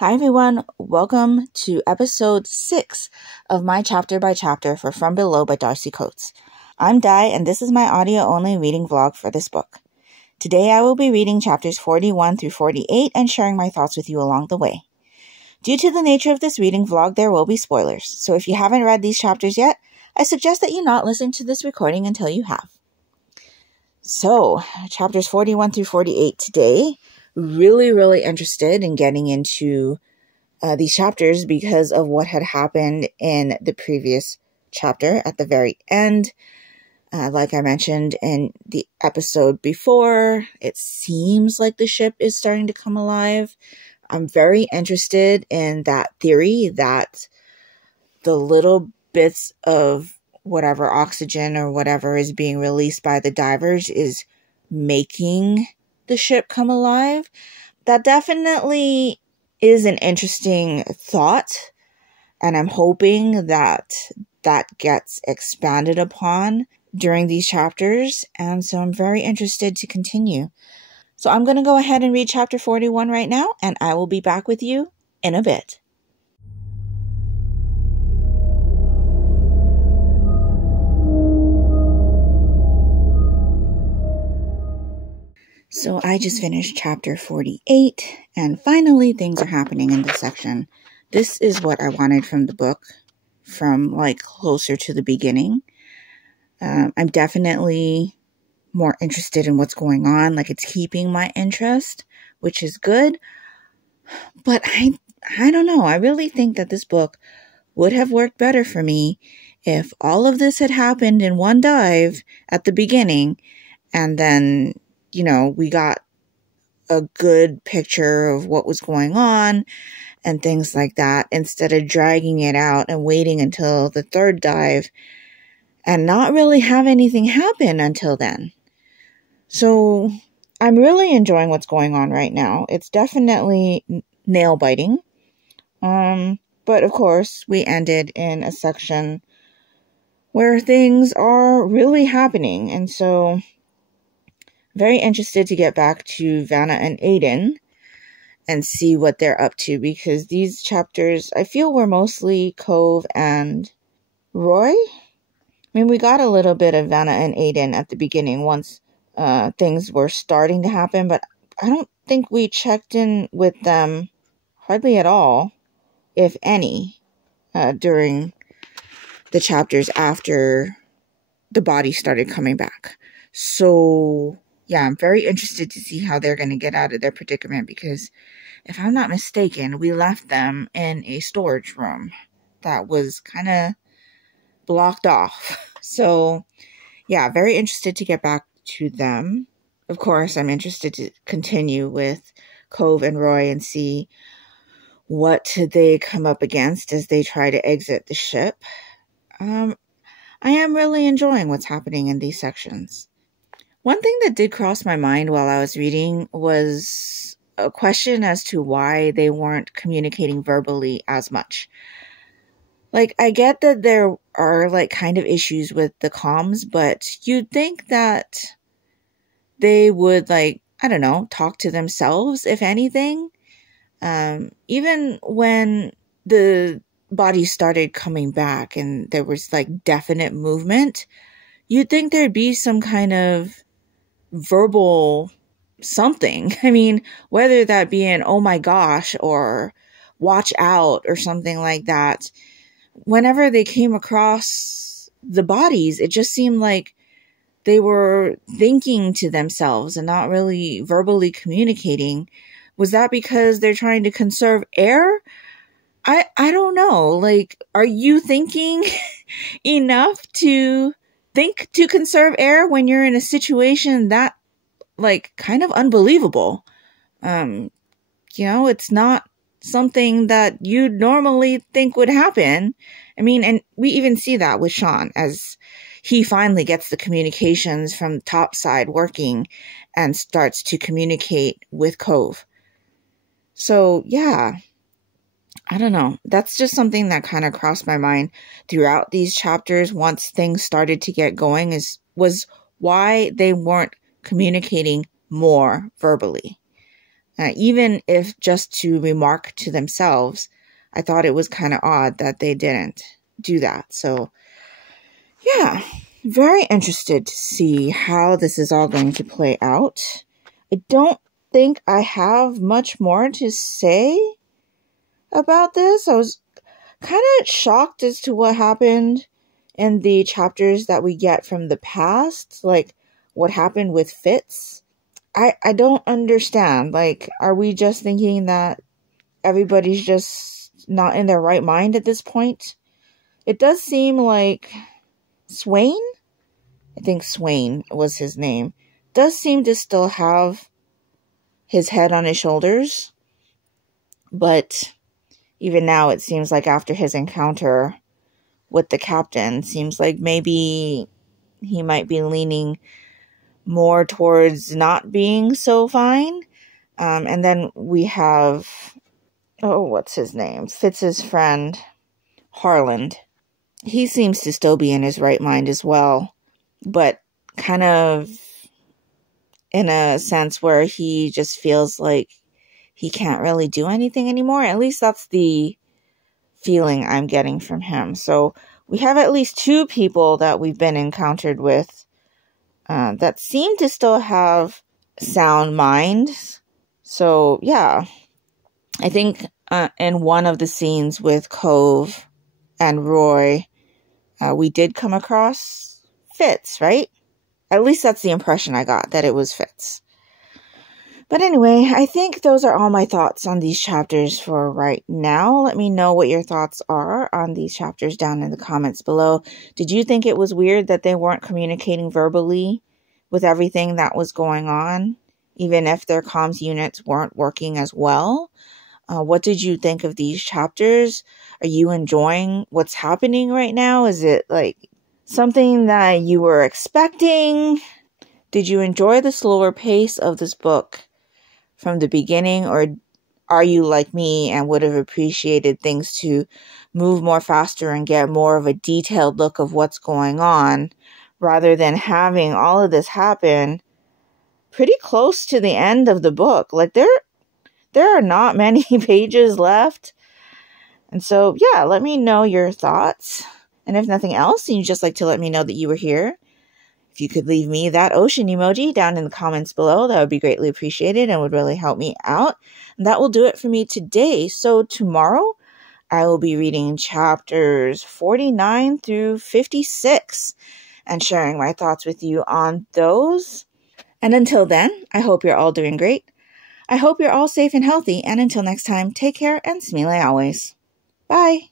Hi everyone, welcome to episode 6 of my chapter by chapter for From Below by Darcy Coates. I'm Di and this is my audio only reading vlog for this book. Today I will be reading chapters 41 through 48 and sharing my thoughts with you along the way. Due to the nature of this reading vlog, there will be spoilers, so if you haven't read these chapters yet, I suggest that you not listen to this recording until you have. So, chapters 41 through 48 today. Really interested in getting into these chapters because of what had happened in the previous chapter at the very end. Like I mentioned in the episode before, it seems like the ship is starting to come alive. I'm very interested in that theory that the little bits of whatever oxygen or whatever is being released by the divers is making the ship come alive. That definitely is an interesting thought, and I'm hoping that that gets expanded upon during these chapters, and so I'm very interested to continue. So I'm going to go ahead and read chapter 41 right now, and I will be back with you in a bit. So I just finished chapter 48, and finally things are happening in this section. This is what I wanted from the book, from like closer to the beginning. I'm definitely more interested in what's going on, like it's keeping my interest, which is good. But I don't know, I really think that this book would have worked better for me if all of this had happened in one dive at the beginning, and then we got a good picture of what was going on and things like that, instead of dragging it out and waiting until the third dive and not really have anything happen until then. So I'm really enjoying what's going on right now. It's definitely nail biting. But of course, we ended in a section where things are really happening, and so very interested to get back to Vanna and Aiden and see what they're up to, because these chapters, I feel, were mostly Cove and Roy. I mean, we got a little bit of Vanna and Aiden at the beginning once things were starting to happen, but I don't think we checked in with them hardly at all, if any, during the chapters after the body started coming back. So yeah, I'm very interested to see how they're going to get out of their predicament, because if I'm not mistaken, we left them in a storage room that was kind of blocked off. So yeah, very interested to get back to them. Of course, I'm interested to continue with Cove and Roy and see what they come up against as they try to exit the ship. I am really enjoying what's happening in these sections. One thing that did cross my mind while I was reading was a question as to why they weren't communicating verbally as much. Like, I get that there are like kind of issues with the comms, but you'd think that they would, like, I don't know, talk to themselves, if anything. Even when the body started coming back and there was like definite movement, you'd think there'd be some kind of verbal something. I mean, whether that be an oh my gosh or watch out or something like that. Whenever they came across the bodies, it just seemed like they were thinking to themselves and not really verbally communicating. Was that because they're trying to conserve air? I don't know. Like, are you thinking enough to think to conserve air when you're in a situation that, like, kind of unbelievable? It's not something that you'd normally think would happen. I mean, and we even see that with Sean as he finally gets the communications from top side working and starts to communicate with Cove. So yeah, I don't know. That's just something that kind of crossed my mind throughout these chapters once things started to get going, was why they weren't communicating more verbally. Even if just to remark to themselves, I thought it was kind of odd that they didn't do that. So, yeah, very interested to see how this is all going to play out. I don't think I have much more to say about this. I was kind of shocked as to what happened in the chapters that we get from the past, like what happened with Fitz. I don't understand. Like, are we just thinking that everybody's just not in their right mind at this point? It does seem like Swain, I think Swain was his name, does seem to still have his head on his shoulders. But even now, it seems like after his encounter with the captain, seems like maybe he might be leaning more towards not being so fine. And then we have, what's his name? Fitz's friend, Harland. He seems to still be in his right mind as well, but kind of in a sense where he just feels like he can't really do anything anymore. At least that's the feeling I'm getting from him. So we have at least two people that we've been encountered with that seem to still have sound minds. So, yeah, I think in one of the scenes with Cove and Roy, we did come across Fitz, right? At least that's the impression I got, that it was Fitz. But anyway, I think those are all my thoughts on these chapters for right now. Let me know what your thoughts are on these chapters down in the comments below. Did you think it was weird that they weren't communicating verbally with everything that was going on, even if their comms units weren't working as well? What did you think of these chapters? Are you enjoying what's happening right now? Is it like something that you were expecting? Did you enjoy the slower pace of this book from the beginning, or are you like me and would have appreciated things to move more faster and get more of a detailed look of what's going on, rather than having all of this happen pretty close to the end of the book? Like, there are not many pages left. And so, yeah, let me know your thoughts. And if nothing else, and you'd just like to let me know that you were here, if you could leave me that ocean emoji down in the comments below, that would be greatly appreciated and would really help me out. And that will do it for me today. So tomorrow, I will be reading chapters 49 through 56 and sharing my thoughts with you on those. And until then, I hope you're all doing great. I hope you're all safe and healthy. And until next time, take care and smile always. Bye.